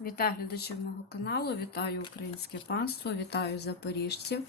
Вітаю глядачів мого каналу, вітаю українське панство, вітаю запоріжців.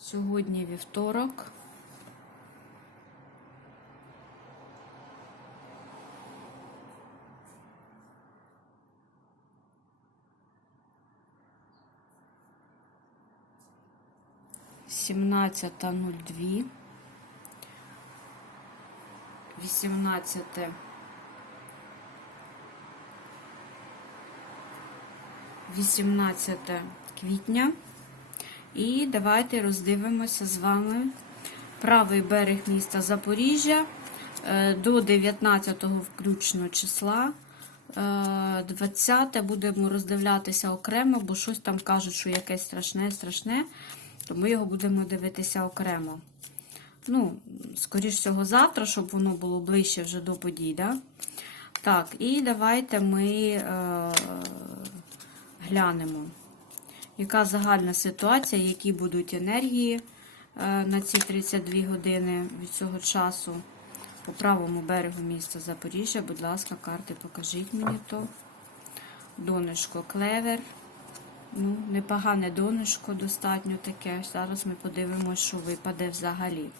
Сьогодні вівторок. Сімнадцята нуль дві. Вісімнадцяте. 18 квітня. І давайте роздивимося з вами правий берег міста Запоріжжя е, до 19 включно числа. Е, 20 будемо роздивлятися окремо, бо щось там кажуть, що якесь страшне, страшне, тому його будемо дивитися окремо. Ну, скоріш всього, завтра, щоб воно було ближче вже до подій. Да? Так, і давайте ми. Е, глянемо, яка загальна ситуація, які будуть енергії е, на ці 32 години від цього часу по правому берегу міста Запоріжжя. Будь ласка, карти покажіть мені то. Донечко клевер. Ну, Непогане донечко достатньо таке. Зараз ми подивимося, що випаде взагалі.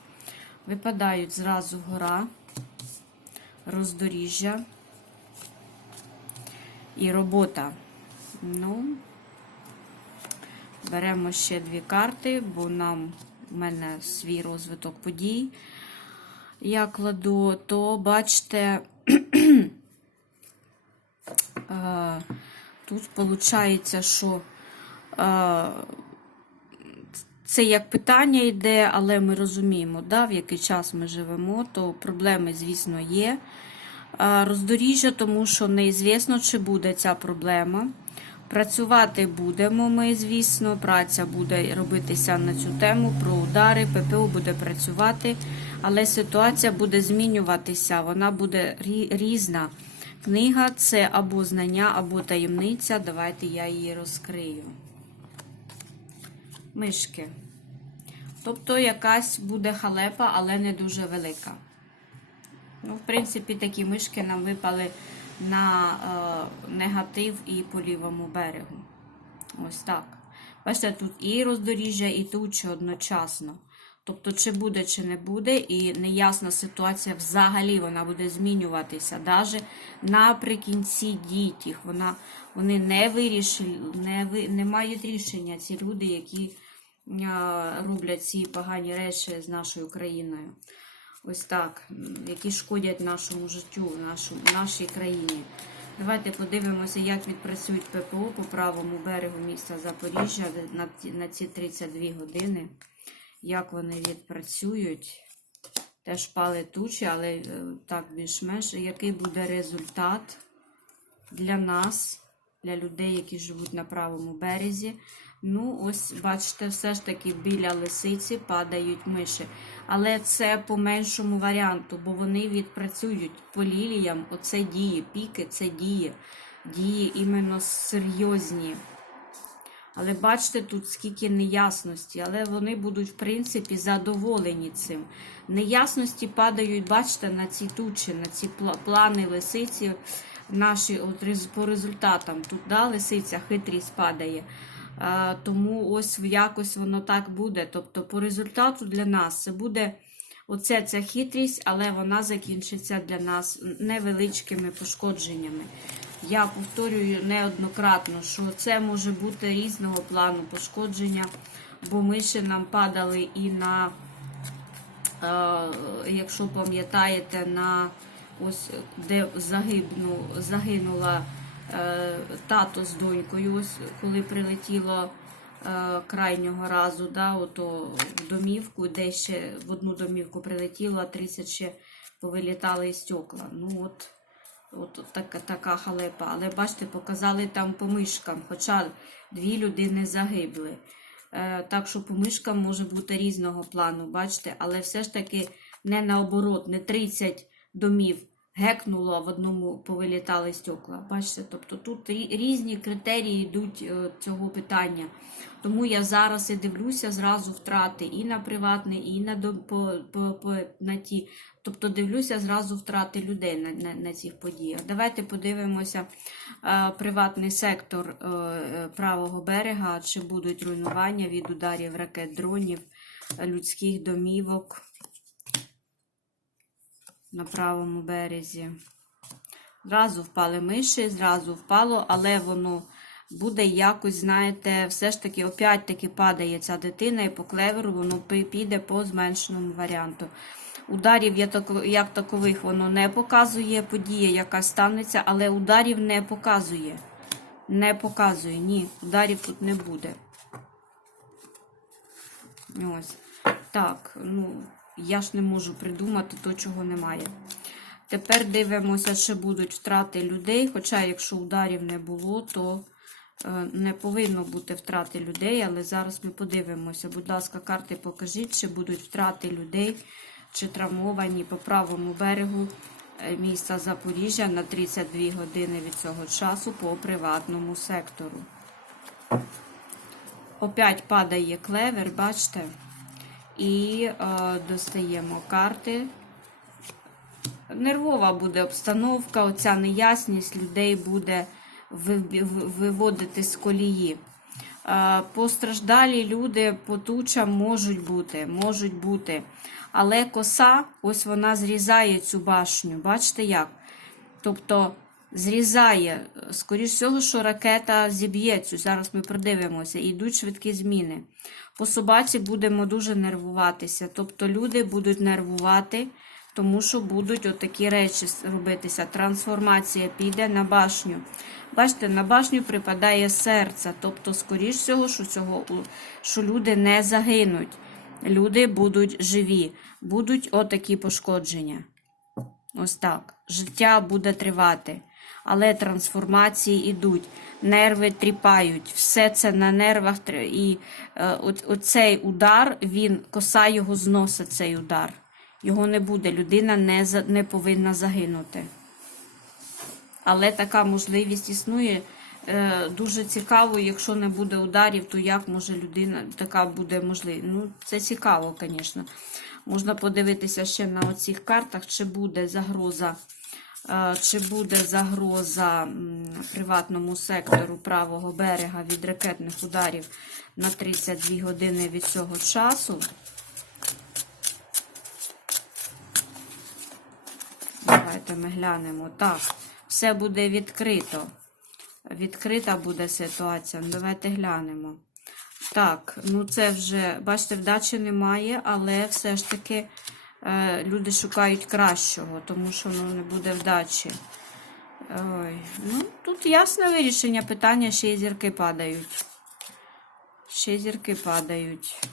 Випадають зразу гора, роздоріжжя і робота. Ну, беремо ще дві карти, бо нам в мене свій розвиток подій. Я кладу, то бачите, тут виходить, що це як питання йде, але ми розуміємо, да, в який час ми живемо, то проблеми, звісно, є. Роздоріжжя, тому що неізвісно, чи буде ця проблема. Працювати будемо ми, звісно, праця буде робитися на цю тему про удари, ППО буде працювати, але ситуація буде змінюватися, вона буде різна. Книга це або знання, або таємниця. Давайте я її розкрию. Мишки. Тобто якась буде халепа, але не дуже велика. Ну, В принципі, такі мишки нам випали на е, негатив і по лівому берегу. Ось так. Бачите, тут і роздоріжжя, і тучі одночасно. Тобто, чи буде, чи не буде, і неясна ситуація взагалі вона буде змінюватися. Навіть наприкінці дій їх. Вона, вони не вирішили, не, не мають рішення ці люди, які а, роблять ці погані речі з нашою країною. Ось так, які шкодять нашому життю, нашому, нашій країні. Давайте подивимося, як відпрацюють ППО по правому берегу міста Запоріжжя на, ці 32 години. Як вони відпрацюють. Теж пали тучі, але е, так більш-менш, який буде результат для нас, для людей, які живуть на правому березі. Ну, ось, бачите, все ж таки біля лисиці падають миші. Але це по меншому варіанту, бо вони відпрацюють по ліліям. Оце діє, піки це діє. Дії іменно серйозні. Але бачите, тут скільки неясності, але вони будуть, в принципі, задоволені цим. Неясності падають, бачите, на ці тучі, на ці плани лисиці наші от, по результатам. Тут да, лисиця хитрість падає. Тому ось якось воно так буде. Тобто, по результату для нас це буде оця ця хитрість, але вона закінчиться для нас невеличкими пошкодженнями. Я повторюю неоднократно, що це може бути різного плану пошкодження, бо миші нам падали і на, якщо пам'ятаєте, на ось де загибну, загинула. Е, тато з донькою, ось коли прилетіло е, крайнього разу, да, ото в домівку, де ще в одну домівку прилетіло, а 30 ще повилітали із стекла. Ну от, от, така, така халепа. Але бачите, показали там по мишкам, хоча дві людини загибли. Е, так що по мишкам може бути різного плану, бачите, але все ж таки не наоборот, не 30 домів гекнуло, в одному повилітали стекла. Бачите, тобто тут різні критерії йдуть е, цього питання. Тому я зараз і дивлюся зразу втрати і на приватний, і на, по, по, по, на ті. Тобто дивлюся зразу втрати людей на, на, на цих подіях. Давайте подивимося е, приватний сектор е, е, правого берега, чи будуть руйнування від ударів ракет, дронів, е, людських домівок на правому березі. Зразу впали миші, зразу впало, але воно буде якось, знаєте, все ж таки, опять-таки падає ця дитина, і по клеверу воно піде по зменшеному варіанту. Ударів як такових воно не показує, подія, яка станеться, але ударів не показує. Не показує, ні, ударів тут не буде. Ось. Так, ну, я ж не можу придумати то, чого немає. Тепер дивимося, чи будуть втрати людей. Хоча, якщо ударів не було, то е, не повинно бути втрати людей. Але зараз ми подивимося. Будь ласка, карти покажіть, чи будуть втрати людей, чи травмовані по правому берегу е, міста Запоріжжя на 32 години від цього часу по приватному сектору. Опять падає клевер, бачите? І е, достаємо карти. Нервова буде обстановка, оця неясність людей буде ви- ви- виводити з колії. Е, Постраждалі люди по тучам можуть бути, можуть бути. Але коса, ось вона зрізає цю башню. Бачите як? Тобто зрізає, скоріш всього, що ракета зіб'є цю. Зараз ми продивимося. Йдуть швидкі зміни. По собаці будемо дуже нервуватися. Тобто люди будуть нервувати, тому що будуть отакі речі робитися. Трансформація піде на башню. Бачите, на башню припадає серце. Тобто, скоріш всього, що, цього, що люди не загинуть. Люди будуть живі, будуть отакі пошкодження. Ось так. Життя буде тривати. Але трансформації йдуть, нерви тріпають, все це на нервах. І е, оцей удар, він, коса його зносить, цей удар. Його не буде, людина не, не повинна загинути. Але така можливість існує. Е, дуже цікаво, якщо не буде ударів, то як може людина така буде можливість? Ну, це цікаво, звісно. Можна подивитися ще на оцих картах, чи буде загроза, чи буде загроза приватному сектору правого берега від ракетних ударів на 32 години від цього часу. Давайте ми глянемо. Так, все буде відкрито. Відкрита буде ситуація. Ну, Давайте глянемо. Так, ну це вже, бачите, вдачі немає, але все ж таки е, люди шукають кращого, тому що ну, не буде вдачі. Ой, ну, тут ясне вирішення питання, ще й зірки падають. Ще зірки падають.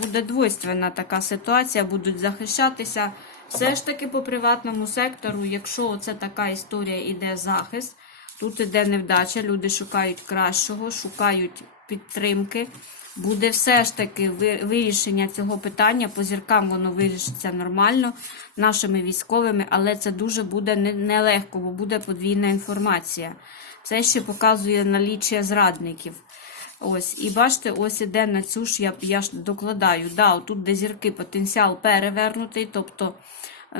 Буде двойственна така ситуація, будуть захищатися. Все ж таки по приватному сектору, якщо це така історія іде захист, тут іде невдача, люди шукають кращого, шукають підтримки. Буде все ж таки вирішення цього питання. По зіркам воно вирішиться нормально нашими військовими, але це дуже буде нелегко, бо буде подвійна інформація. Це ще показує наліччя зрадників. Ось, і бачите, ось іде на цю ж я, я ж докладаю. Да, тут де зірки потенціал перевернутий, тобто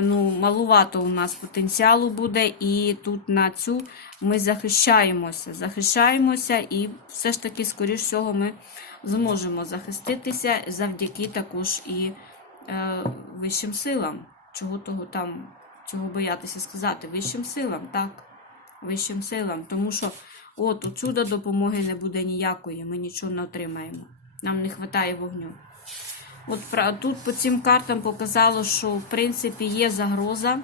ну, малувато у нас потенціалу буде, і тут на цю ми захищаємося. Захищаємося, і все ж таки, скоріш всього, ми зможемо захиститися завдяки також і е, вищим силам. Чого того там, чого боятися сказати? Вищим силам, так. Вищим силам. Тому що от отсюди допомоги не буде ніякої, ми нічого не отримаємо. Нам не вистачає вогню. От тут по цим картам показало, що в принципі є загроза,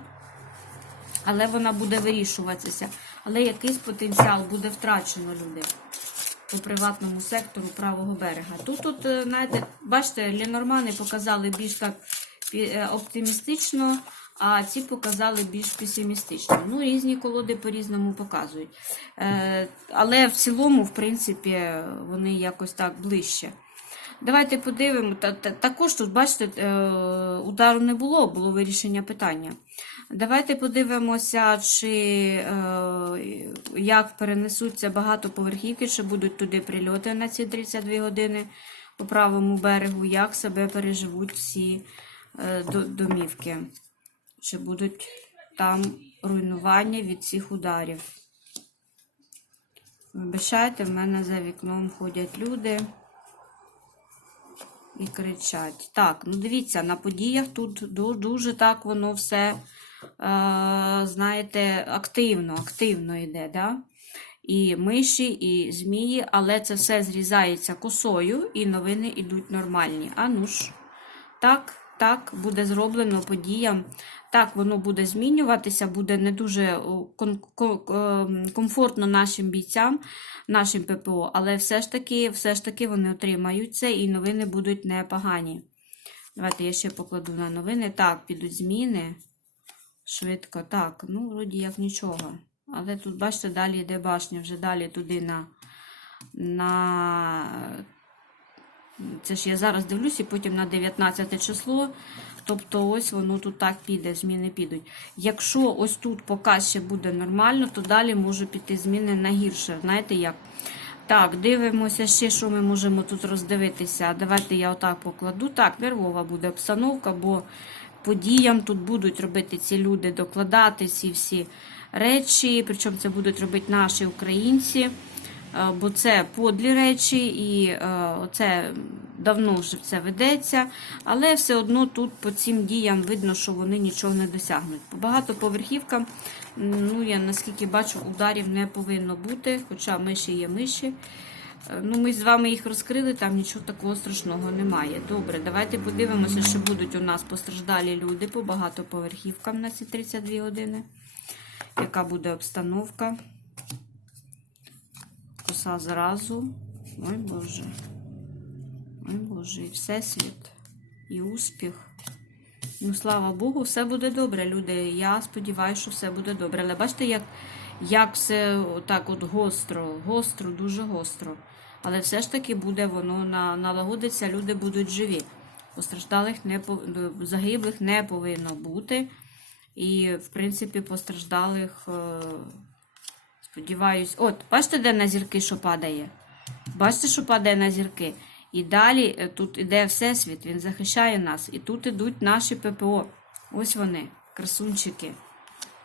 але вона буде вирішуватися. Але якийсь потенціал буде втрачено люди по приватному сектору правого берега. Тут, тут е, знаєте, бачите, Ленормани показали більш так е, оптимістично, а ці показали більш песимістично. Ну, різні колоди по-різному показують. Е, але в цілому, в принципі, вони якось так ближче. Давайте подивимо. Та- та- Також тут, бачите, удару не було, було вирішення питання. Давайте подивимося, чи е, як перенесуться багатоповерхівки, чи будуть туди прильоти на ці 32 години по правому берегу, як себе переживуть всі е, домівки, чи будуть там руйнування від цих ударів. Вибачайте, в мене за вікном ходять люди і кричать. Так, ну дивіться, на подіях тут дуже так воно все, знаєте, активно, активно йде, да? І миші, і змії, але це все зрізається косою, і новини йдуть нормальні. А ну ж, так, так, буде зроблено подіям. Так, воно буде змінюватися, буде не дуже ем, комфортно нашим бійцям, нашим ППО, але все ж таки, все ж таки вони отримають це і новини будуть непогані. Давайте я ще покладу на новини. Так, підуть зміни. Швидко. Так, ну, вроді як нічого. Але тут, бачите, далі йде башня, вже далі туди на. на... Це ж я зараз дивлюсь, і потім на 19 число. Тобто, ось воно тут так піде, зміни підуть. Якщо ось тут поки ще буде нормально, то далі може піти зміни на гірше. Знаєте як? Так, дивимося ще, що ми можемо тут роздивитися. Давайте я отак покладу. Так, нервова буде обстановка, бо подіям тут будуть робити ці люди, докладати ці всі речі. Причому це будуть робити наші українці. Е, Бо це подлі речі, і е, це давно вже це ведеться. Але все одно тут по цим діям видно, що вони нічого не досягнуть. По багатоповерхівкам, ну я наскільки бачу, ударів не повинно бути, хоча миші є миші. Е, Ну, ми з вами їх розкрили, там нічого такого страшного немає. Добре, давайте подивимося, що будуть у нас постраждалі люди по багатоповерхівкам на ці 32 години. Яка буде обстановка? Коса зразу. Ой Боже. Ой Боже, і всесвіт, і успіх. Ну, слава Богу, все буде добре, люди. Я сподіваюся, що все буде добре. Але бачите, як, як все так от гостро, гостро, дуже гостро. Але все ж таки буде воно на, налагодиться, люди будуть живі. Постраждалих не загиблих не повинно бути. І, в принципі, постраждалих, е, сподіваюсь, от, бачите, де на зірки, що падає? Бачите, що падає на зірки? І далі е, тут іде Всесвіт, він захищає нас. І тут ідуть наші ППО. Ось вони, красунчики.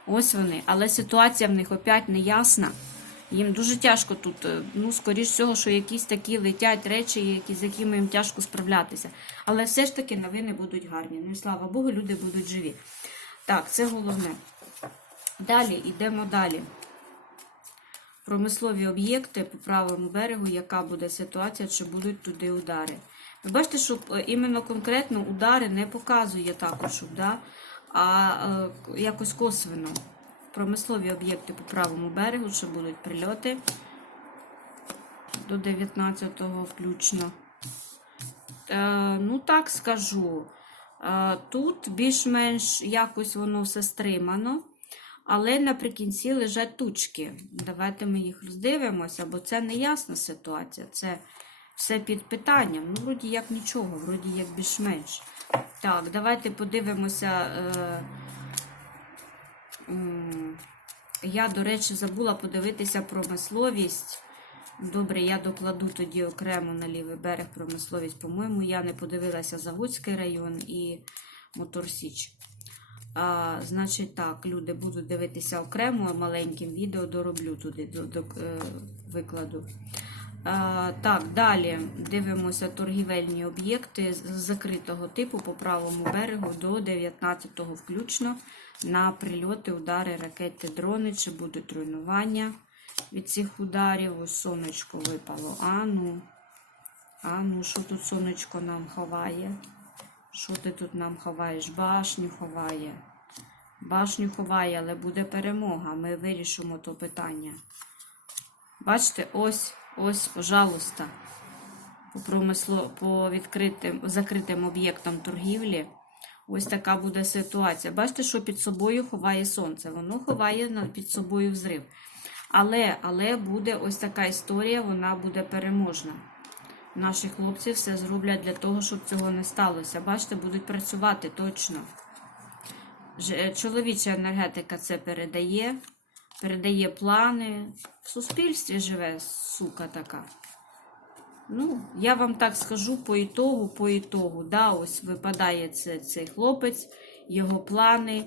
Ось вони. Але ситуація в них опять не ясна. Їм дуже тяжко тут. е, Ну, скоріш всього, що якісь такі летять речі, які, з якими їм тяжко справлятися. Але все ж таки новини будуть гарні. Ну і слава Богу, люди будуть живі. Так, це головне. Далі йдемо далі. Промислові об'єкти по правому берегу, яка буде ситуація, чи будуть туди удари. Ви бачите, що е, іменно конкретно удари не показує також, да? а е, якось косвенно. Промислові об'єкти по правому берегу, що будуть прильоти до 19-го включно. Е, ну, так скажу. Е, Тут більш-менш якось воно все стримано, але наприкінці лежать тучки. Давайте ми їх роздивимося, бо це не ясна ситуація. Це все під питанням. Ну, вроді як нічого, вроді як більш-менш. Так, давайте подивимося. Е, я, до речі, забула подивитися промисловість. Добре, я докладу тоді окремо на лівий берег промисловість. По-моєму, я не подивилася Загуцький район і Моторсіч. А, значить, так, люди будуть дивитися окремо, маленьким відео дороблю туди до, до, е, викладу. А, так, далі дивимося торгівельні об'єкти з закритого типу по правому берегу до 19-го включно на прильоти, удари, ракети, дрони, чи будуть руйнування від цих ударів. Сонечко випало. Ану, ану, що тут сонечко нам ховає? Що ти тут нам ховаєш? Башню ховає. Башню ховає, але буде перемога. Ми вирішимо то питання. Бачите, ось, ось, пожалуйста, по промисло, по відкритим, закритим об'єктам торгівлі. Ось така буде ситуація. Бачите, що під собою ховає сонце. Воно ховає під собою взрив. Але, але буде ось така історія, вона буде переможна. Наші хлопці все зроблять для того, щоб цього не сталося. Бачите, будуть працювати точно. Е, Чоловіча енергетика це передає, передає плани. В суспільстві живе сука така. Ну, я вам так скажу по ітогу, по ітогу. Да, ось випадає це, цей хлопець, його плани,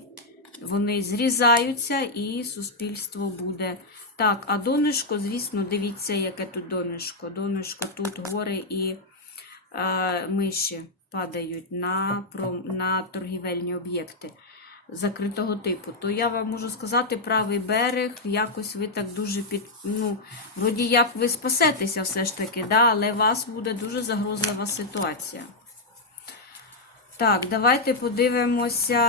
вони зрізаються і суспільство буде. Так, а донышко, звісно, дивіться, яке тут донышко. Донышко тут гори і е, миші падають на, пром- на торгівельні об'єкти закритого типу. То я вам можу сказати, правий берег, якось ви так дуже під. Ну, вроді як ви спасетеся все ж таки, да, але у вас буде дуже загрозлива ситуація. Так, давайте подивимося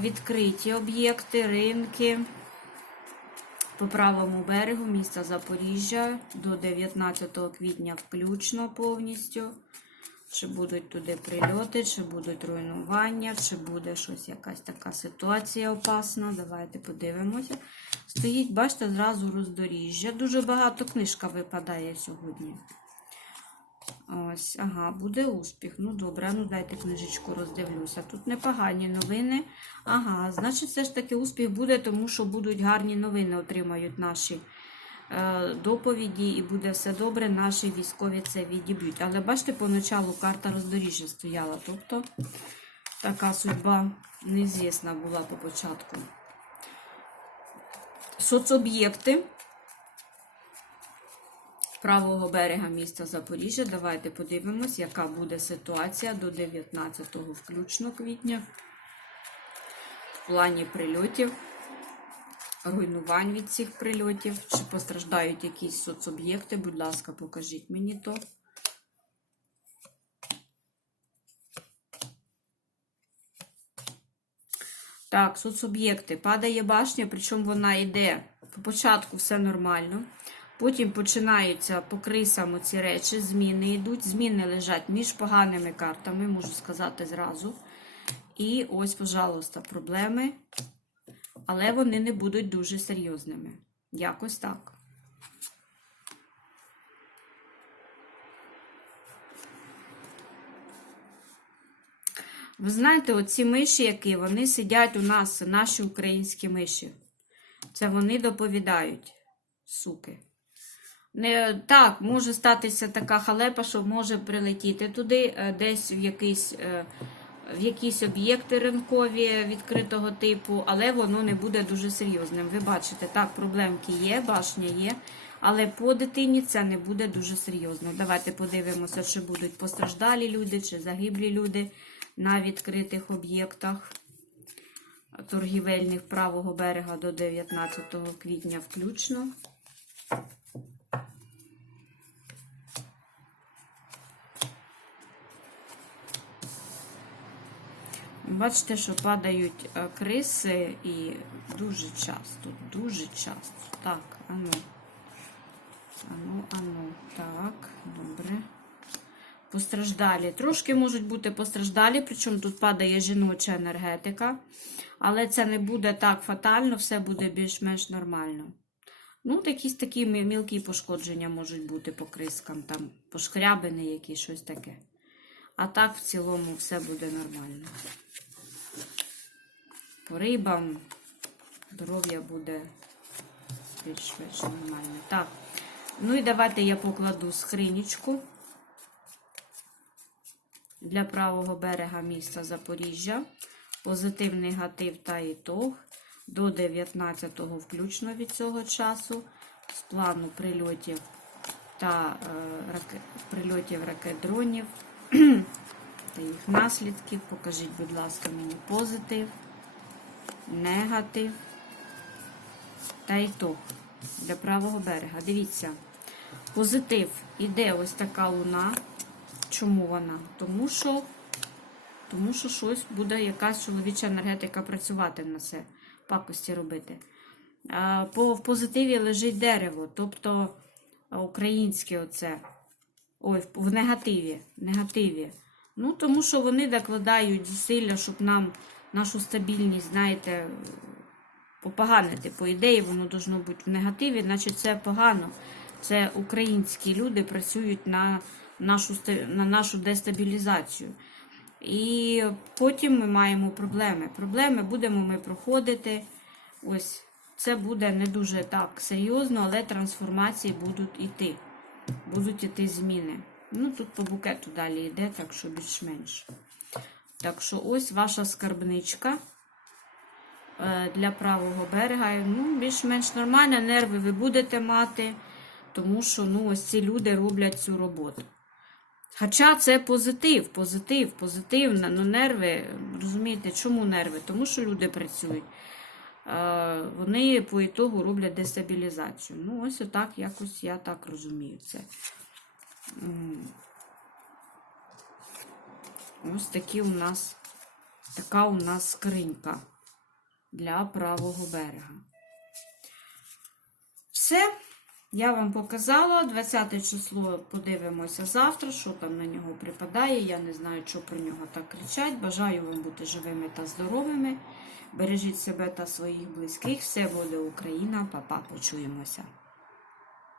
відкриті об'єкти, ринки. По правому берегу міста Запоріжжя до 19 квітня включно повністю. Чи будуть туди прильоти, чи будуть руйнування, чи буде щось, якась така ситуація опасна. Давайте подивимося. Стоїть, бачите, зразу роздоріжжя. Дуже багато книжка випадає сьогодні. Ось, ага, буде успіх. Ну добре, ну дайте книжечку роздивлюся. Тут непогані новини. Ага, значить, все ж таки успіх буде, тому що будуть гарні новини, отримають наші доповіді, і буде все добре. Наші військові це відіб'ють. Але бачите, поначалу карта роздоріжжя стояла. Тобто така судьба незвісна була по початку. Соцоб'єкти правого берега міста Запоріжжя. Давайте подивимось, яка буде ситуація до 19 включно квітня в плані прильотів, руйнувань від цих прильотів. Чи постраждають якісь соцоб'єкти? Будь ласка, покажіть мені то. Так, соцоб'єкти. Падає башня, причому вона йде. По початку все нормально. Потім починаються по крисам ці речі, зміни йдуть. Зміни лежать між поганими картами, можу сказати зразу. І ось, пожалуйста, проблеми. Але вони не будуть дуже серйозними. Якось так. Ви знаєте, оці миші, які вони сидять у нас, наші українські миші. Це вони доповідають, суки. Не, так, може статися така халепа, що може прилетіти туди, е, десь в якийсь, е, в якісь об'єкти ринкові відкритого типу, але воно не буде дуже серйозним. Ви бачите, так, проблемки є, башня є, але по дитині це не буде дуже серйозно. Давайте подивимося, чи будуть постраждалі люди, чи загиблі люди на відкритих об'єктах торгівельних правого берега до 19 квітня включно. Бачите, що падають е, криси і дуже часто, дуже часто. Так, ану. Ану, ану. Так, добре. Постраждалі. Трошки можуть бути постраждалі, причому тут падає жіноча енергетика. Але це не буде так фатально, все буде більш-менш нормально. Ну, якісь такі мілкі пошкодження можуть бути по крискам, там пошкрябини якісь, щось таке. А так в цілому все буде нормально. По рибам здоров'я буде більш-менш нормальне. Так. Ну і давайте я покладу скринічку для правого берега міста Запоріжжя. Позитив, негатив та ітог до 19-го включно від цього часу. З плану прильотів та е, раке- прильотів ракет дронів та їх наслідків. Покажіть, будь ласка, мені позитив, негатив та ітог для правого берега. Дивіться, позитив іде ось така луна. Чому вона? Тому що, тому що щось буде якась чоловіча енергетика працювати на це, пакості робити. По, в позитиві лежить дерево, тобто українське оце. Ой, в негативі. негативі. Ну, тому що вони докладають зусилля, щоб нам нашу стабільність, знаєте, попоганити. По ідеї, воно должно бути в негативі, значить це погано. Це українські люди працюють на нашу, на нашу дестабілізацію. І потім ми маємо проблеми. Проблеми будемо ми проходити. Ось це буде не дуже так серйозно, але трансформації будуть іти. Будуть іти зміни. Ну, тут по букету далі йде, так що більш-менш. Так що ось ваша скарбничка е, для правого берега. Ну, більш-менш нормально, нерви ви будете мати, тому що ну, ось ці люди роблять цю роботу. Хоча це позитив, позитив, позитивно, ну нерви, розумієте, чому нерви? Тому що люди працюють. Е, Вони по ітогу роблять дестабілізацію. Ну, ось отак, якось я так розумію це. Ось такі у нас, така у нас скринька для правого берега. Все. Я вам показала. 20 число подивимося завтра, що там на нього припадає. Я не знаю, що про нього так кричать. Бажаю вам бути живими та здоровими. Бережіть себе та своїх близьких. Все буде Україна. Па-па, почуємося.